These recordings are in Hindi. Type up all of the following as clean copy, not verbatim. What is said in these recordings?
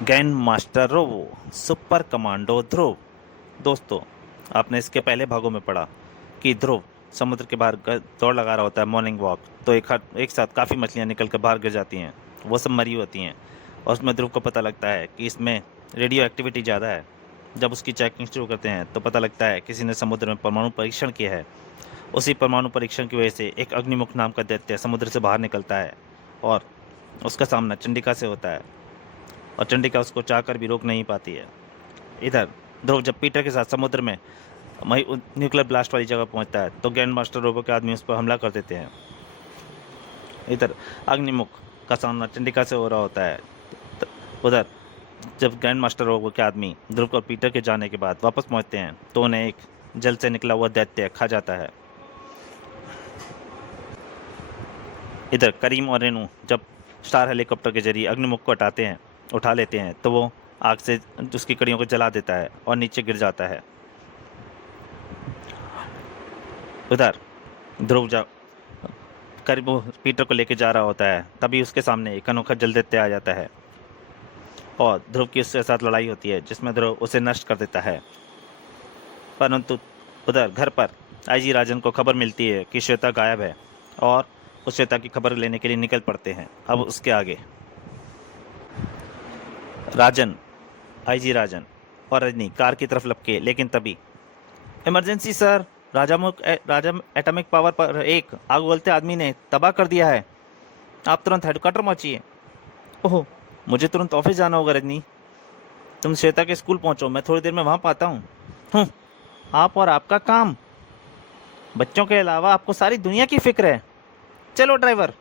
Grand master robo super commando Dhruv. दोस्तों, आपने इसके पहले भागों में पढ़ा कि ध्रुव समुद्र के बाहर दौड़ लगा रहा होता है मॉर्निंग वॉक, तो एक साथ काफ़ी मछलियाँ निकल कर बाहर गिर जाती हैं। वो सब मरी होती हैं और उसमें ध्रुव को पता लगता है कि इसमें रेडियो एक्टिविटी ज़्यादा है। जब उसकी चेकिंग शुरू करते हैं तो पता लगता है किसी ने समुद्र में परमाणु परीक्षण किया है। उसी परमाणु परीक्षण की वजह से एक अग्निमुख नाम का दैत्य समुद्र से बाहर निकलता है और उसका सामना चंडिका से होता है और चंडिका उसको चाहकर भी रोक नहीं पाती है। इधर ध्रुव जब पीटर के साथ समुद्र में वही न्यूक्लियर ब्लास्ट वाली जगह पहुंचता है तो ग्रैंड मास्टर रोबो के आदमी उस पर हमला कर देते हैं। इधर अग्निमुख का सामना चंडिका से हो रहा होता है। उधर जब ग्रैंड मास्टर रोबो के आदमी ध्रुव और पीटर के जाने के बाद वापस पहुंचते हैं तो उन्हें एक जल से निकला हुआ दैत्य खा जाता है। इधर करीम और रेनू जब स्टार हेलीकॉप्टर के जरिए अग्निमुख को उठा लेते हैं तो वो आग से उसकी कड़ियों को जला देता है और नीचे गिर जाता है। उधर ध्रुव जब करीब वो पीटर को लेके जा रहा होता है तभी उसके सामने एक अनोखा जलदैत्य आ जाता है और ध्रुव की उसके साथ लड़ाई होती है जिसमें ध्रुव उसे नष्ट कर देता है। परंतु उधर घर पर आईजी राजन को खबर मिलती है कि श्वेता गायब है और उस श्वेता की खबर लेने के लिए निकल पड़ते हैं। अब उसके आगे राजन, आईजी राजन और रजनी कार की तरफ लपके, लेकिन तभी इमरजेंसी सर, राजा एटॉमिक पावर पर एक आग उगलते आदमी ने तबाह कर दिया है। आप तुरंत हेडक्वार्टर पहुंचिए। ओह, मुझे तुरंत ऑफिस जाना होगा रजनी। तुम श्वेता के स्कूल पहुंचो, मैं थोड़ी देर में वहां पाता हूँ। आप और आपका काम, बच्चों के अलावा आपको सारी दुनिया की फिक्र है। चलो ड्राइवर।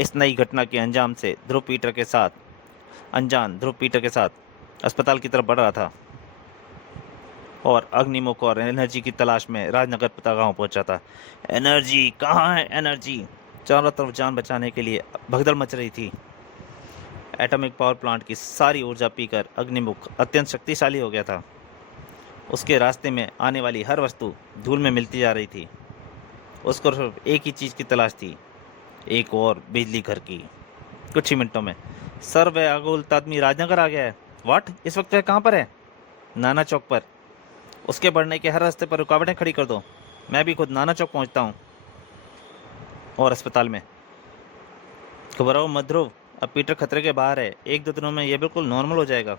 इस नई घटना के अंजाम से ध्रुव पीटर के साथ अस्पताल की तरफ बढ़ रहा था और अग्निमुख और एनर्जी की तलाश में राजनगर पता गांव पहुंचा था। एनर्जी कहाँ है? एनर्जी! चारों तरफ जान बचाने के लिए भगदड़ मच रही थी। एटॉमिक पावर प्लांट की सारी ऊर्जा पीकर अग्निमुख अत्यंत शक्तिशाली हो गया था। उसके रास्ते में आने वाली हर वस्तु धूल में मिलती जा रही थी। उसको सिर्फ एक ही चीज़ की तलाश थी, एक और बिजली घर की। कुछ ही मिनटों में सर, वह आगोलता आदमी राजनगर आ गया है। व्हाट? इस वक्त वह कहाँ पर है? नाना चौक पर। उसके बढ़ने के हर रास्ते पर रुकावटें खड़ी कर दो। मैं भी खुद नाना चौक पहुंचता हूं। और अस्पताल में घबराओ मत ध्रुव, अब पीटर खतरे के बाहर है। एक दो दिनों में यह बिल्कुल नॉर्मल हो जाएगा।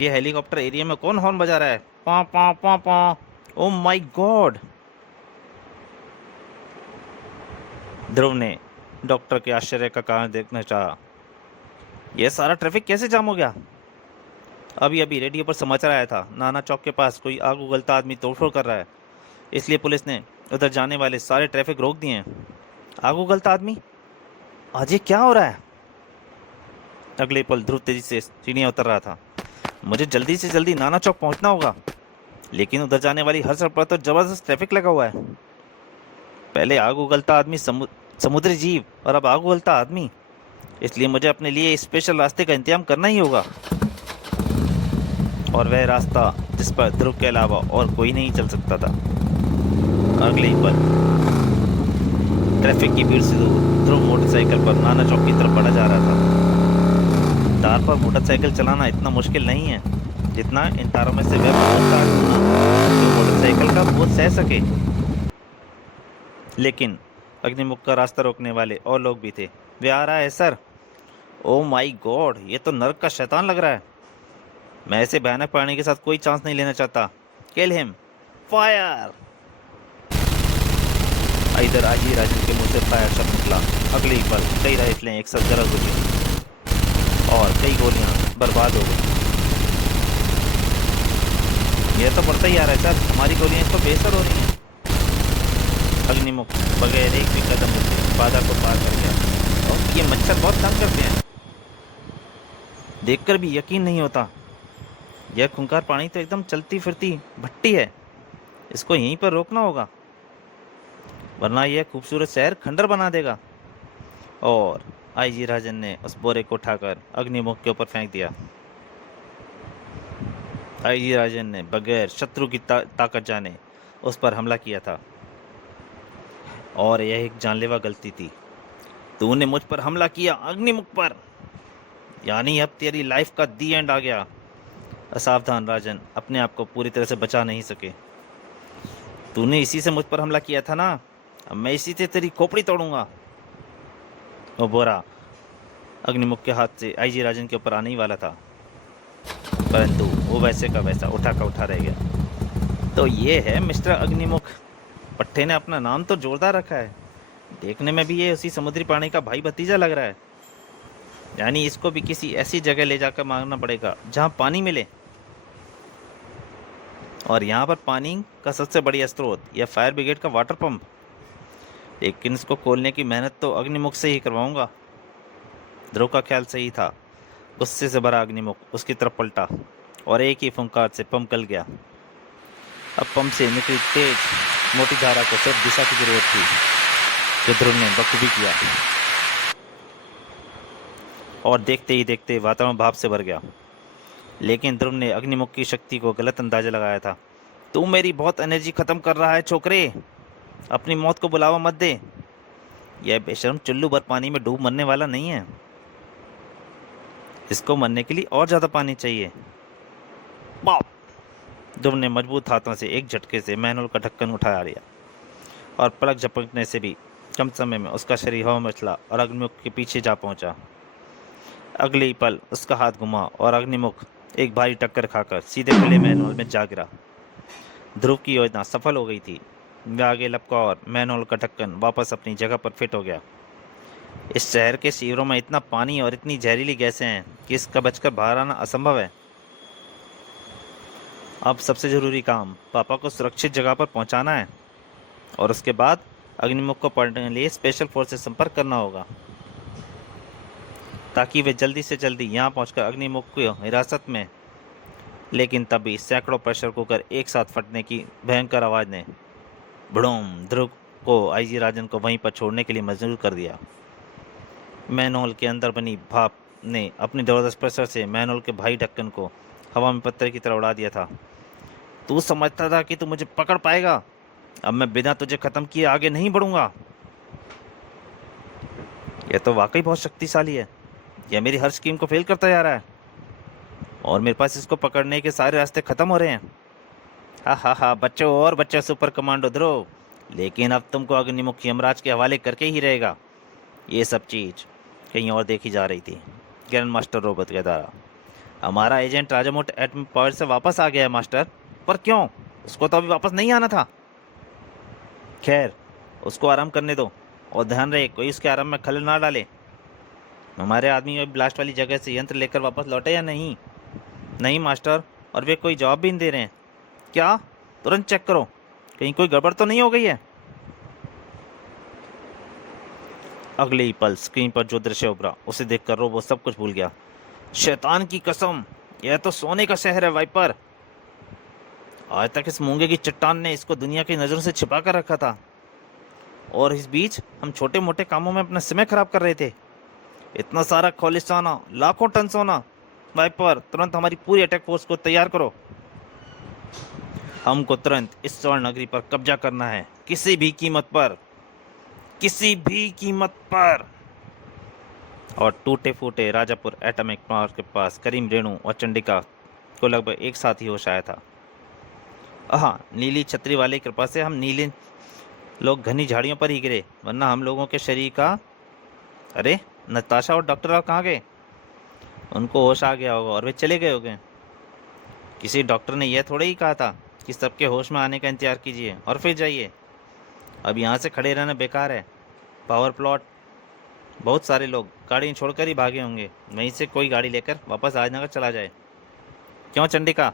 ये हेलीकॉप्टर एरिया में कौन हॉर्न बजा रहा है? पा पा पा पा। Oh my God! ध्रुव ने डॉक्टर के आश्चर्य का कारण देखना चाहा। यह सारा ट्रैफिक कैसे जाम हो गया? अभी अभी रेडियो पर समाचार आया था, नाना चौक के पास कोई आग उगलता आदमी तोड़फोड़ कर रहा है, इसलिए पुलिस ने उधर जाने वाले सारे ट्रैफिक रोक दिए हैं। आग उगलता आदमी? आज ये क्या हो रहा है? अगले पल ध्रुव तेजी से सीढ़ियां उतर रहा था। मुझे जल्दी से जल्दी नाना चौक पहुंचना होगा, लेकिन उधर जाने वाली हर सड़क पर तो जबरदस्त ट्रैफिक लगा हुआ है। पहले आग उगलता आदमी समुद्री जीव, और अब आग उगलता आदमी, इसलिए मुझे अपने लिए स्पेशल रास्ते का इंतजाम करना ही होगा। और वह रास्ता जिस पर ध्रुव के अलावा और कोई नहीं चल सकता था। अगले ही पल ट्रैफिक की भीड़ से दूर ध्रुव मोटरसाइकिल पर नाना चौक की तरफ बढ़ा जा रहा था। तार पर मोटरसाइकिल चलाना इतना मुश्किल नहीं है जितना इन तारों में से वह तार ढूंढना जो मोटरसाइकिल का बोझ सह सके। लेकिन अग्निमुख का रास्ता रोकने वाले और लोग भी थे। वे आ रहा है सर। ओ माय गॉड, ये तो नर्क का शैतान लग रहा है। मैं ऐसे भयानक प्राणी के साथ कोई चांस नहीं लेना चाहता। Kill him! फायर! इधर आजी राजन के मुंह से फायर शब्द निकला। अगले ही पल कई राइफलें एक साथ जला गुजरी और कई गोलियां बर्बाद हो गई। यह तो बढ़ता ही आ रहा है सर, हमारी गोलियां इस पर बेअसर हो रही हैं। अग्निमुख बगैर एक भी कदम उठे बाधा को पार कर गया। और ये मच्छर बहुत तंग करते हैं, देखकर भी यकीन नहीं होता। यह खूंखार पानी तो एकदम चलती फिरती भट्टी है। इसको यहीं पर रोकना होगा, वरना यह खूबसूरत शहर खंडर बना देगा। और आईजी राजन ने उस बोरे को उठाकर अग्निमुख के ऊपर फेंक दिया। आईजी राजन ने बगैर शत्रु की ताकत जाने उस पर हमला किया था और यह एक जानलेवा गलती थी। तूने मुझ पर हमला किया, अग्निमुख पर। यानी अब तेरी लाइफ का दी एंड आ गया। असावधान राजन, अपने आप को पूरी तरह से बचा नहीं सके। तूने इसी से मुझ पर हमला किया था ना, अब मैं इसी से तेरी खोपड़ी तोड़ूंगा। वो बोरा अग्निमुख के हाथ से आईजी राजन के ऊपर आने ही वाला था, परंतु वो वैसे का वैसा उठा का उठा रह गया। तो ये है मिस्टर अग्निमुख। पट्टे ने अपना नाम तो जोरदार रखा है, देखने में भी ये उसी समुद्री प्राणी का भाई भतीजा लग रहा है। यानी इसको भी किसी ऐसी जगह ले जाकर मारना पड़ेगा जहाँ पानी मिले, और यहाँ पर पानी का सबसे बढ़िया स्रोत या फायर ब्रिगेड का वाटर पंप। लेकिन इसको खोलने की मेहनत तो अग्निमुख से ही करवाऊंगा। ध्रुव का ख्याल सही था। गुस्से से भरा अग्निमुख उसकी तरफ पलटा और एक ही फुंकार से पंप गल गया। अब पंप से निकली तेज मोटी धारा को सिर्फ दिशा की जरूरत थी, जो ध्रुव ने बखूबी किया। और देखते ही देखते वातावरण भाप से भर गया। लेकिन ध्रुव ने अग्निमुख की शक्ति को गलत अंदाजा लगाया था। तू मेरी बहुत एनर्जी खत्म कर रहा है छोकरे, अपनी मौत को बुलावा मत दे। यह बेशर्म चुल्लू भर पानी में डूब मरने वाला नहीं है, इसको मरने के लिए और ज्यादा पानी चाहिए। पॉप! ध्रुव ने मजबूत हाथों से एक झटके से मैनुअल का ढक्कन उठा लिया और पलक झपकने से भी कम समय में उसका शरीर हवा में उछला और अग्निमुख के पीछे जा पहुंचा। अगले ही पल उसका हाथ घुमा और अग्निमुख एक भारी टक्कर खाकर सीधे खुले मैनुअल में जा गिरा। ध्रुव की योजना सफल हो गई थी। वह आगे लपका और मैनुअल का ढक्कन वापस अपनी जगह पर फिट हो गया। इस शहर के शिविरों में इतना पानी और इतनी जहरीली गैसें हैं कि इसका बचकर बाहर आना असंभव है। अब सबसे जरूरी काम पापा को सुरक्षित जगह पर पहुंचाना है, और उसके बाद अग्निमुख को पकड़ने के लिए स्पेशल फोर्स से संपर्क करना होगा, ताकि वे जल्दी से जल्दी यहाँ पहुंचकर अग्निमुख को हिरासत में। लेकिन तभी सैकड़ों प्रेशर कुकर एक साथ फटने की भयंकर आवाज़ ने भड़ूम ध्रुव को आईजी राजन को वहीं पर छोड़ने के लिए मजबूर कर दिया। मैनहोल के अंदर बनी भाप ने अपनी ज़बरदस्त प्रेशर से मैनहोल के भारी ढक्कन को हवा में पत्थर की तरह उड़ा दिया था। तू समझता था कि तू मुझे पकड़ पाएगा, अब मैं बिना तुझे खत्म किए आगे नहीं बढ़ूंगा। यह तो वाकई बहुत शक्तिशाली है, यह मेरी हर स्कीम को फेल करता जा रहा है, और मेरे पास इसको पकड़ने के सारे रास्ते खत्म हो रहे हैं। हा हा हा, बच्चों और बच्चों सुपर कमांडो ध्रुव, लेकिन अब तुमको अग्निमुख यमराज के हवाले करके ही रहेगा। ये सब चीज़ कहीं और देखी जा रही थी। ग्रैंड मास्टर रोबोट के द्वारा हमारा एजेंट राजामोट एटॉमिक पावर से वापस आ गया है मास्टर, पर क्यों? उसको तो अभी वापस नहीं आना था। खैर, उसको आराम करने दो, और ध्यान रहे कोई उसके आराम में खलल ना डाले। हमारे आदमी अभी ब्लास्ट वाली जगह से यंत्र लेकर वापस लौटे या नहीं? नहीं मास्टर, और वे कोई जवाब भी नहीं दे रहे हैं। क्या? तुरंत चेक करो, कहीं कोई गड़बड़ तो नहीं हो गई है। अगले ही पल स्क्रीन पर जो दृश्य उभरा उसे देखकर रोबो सब कुछ भूल गया। शैतान की कसम, यह तो सोने का शहर है वाइपर। आज तक इस मूंगे की चट्टान ने इसको दुनिया की नज़रों से छिपा कर रखा था, और इस बीच हम छोटे मोटे कामों में अपना समय खराब कर रहे थे। इतना सारा खालिस्ताना, लाखों टन सोना। वाइपर, तुरंत हमारी पूरी अटैक फोर्स को तैयार करो। हमको तुरंत इस स्वर्ण नगरी पर कब्जा करना है, किसी भी कीमत पर, किसी भी कीमत पर। और टूटे फूटे राजापुर एटॉमिक पावर के पास करीम, रेणु और चंडिका को लगभग एक साथ ही होश आया था। हाँ, नीली छतरी वाली कृपा से हम नीले लोग घनी झाड़ियों पर ही गिरे, वरना हम लोगों के शरीर का। अरे, नताशा और डॉक्टर कहाँ गए? उनको होश आ गया होगा और वे चले गए होंगे। किसी डॉक्टर ने यह थोड़े ही कहा था कि सबके होश में आने का इंतजार कीजिए और फिर जाइए। अब यहाँ से खड़े रहना बेकार है। पावर प्लॉट, बहुत सारे लोग गाड़ी छोड़कर ही भागे होंगे, वहीं से कोई गाड़ी लेकर वापस राजनगर चला जाए। क्यों चंडिका?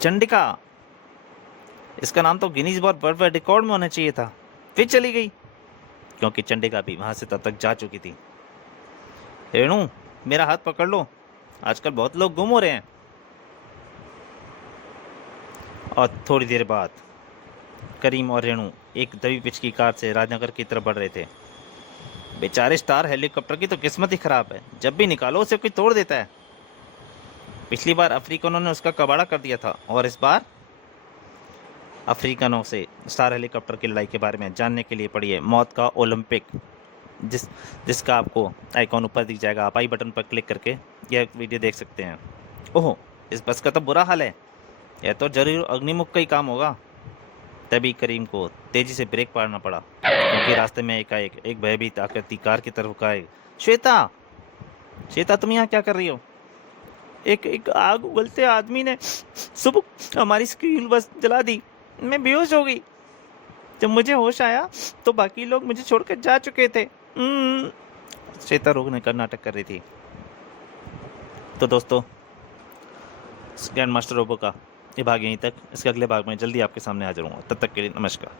चंडिका, इसका नाम तो गिनीज वर्ल्ड रिकॉर्ड में होना चाहिए था, फिर चली गई। क्योंकि चंडिका भी वहां से तब तक जा चुकी थी। रेणु, मेरा हाथ पकड़ लो, आजकल बहुत लोग गुम हो रहे हैं। और थोड़ी देर बाद करीम और रेणु एक दबी पिच की कार से राजनगर की तरफ बढ़ रहे थे। बेचारे स्टार हेलीकॉप्टर की तो किस्मत ही खराब है, जब भी निकालो उसे कोई तोड़ देता है। पिछली बार अफ्रीकनों ने उसका कबाड़ा कर दिया था, और इस बार अफ्रीकनों से स्टार हेलीकॉप्टर की लड़ाई के बारे में जानने के लिए पढ़िए मौत का ओलंपिक। जिस जिसका आपको आइकॉन ऊपर दिख जाएगा। आप आई बटन पर क्लिक करके यह वीडियो देख सकते हैं। ओहो, इस बस का तो बुरा हाल है। यह तो जरूर अग्निमुख का ही काम होगा। तभी करीम को तेजी से ब्रेक मारना पड़ा, क्योंकि रास्ते में एक भयभीत आकृति कार की तरफ का श्वेता, श्वेता तुम यहाँ क्या कर रही हो? एक एक आग उगलते आदमी ने सुबह हमारी स्कूल बस जला दी। मैं बेहोश हो गई। जब मुझे होश आया तो बाकी लोग मुझे छोड़कर जा चुके थे। श्वेता रोकने का नाटक कर रही थी। तो दोस्तों, ग्रैंड मास्टर रोबो का ये भाग यहीं तक। इसके अगले भाग में जल्दी आपके सामने हाजिर हूँ। तब तक के लिए नमस्कार।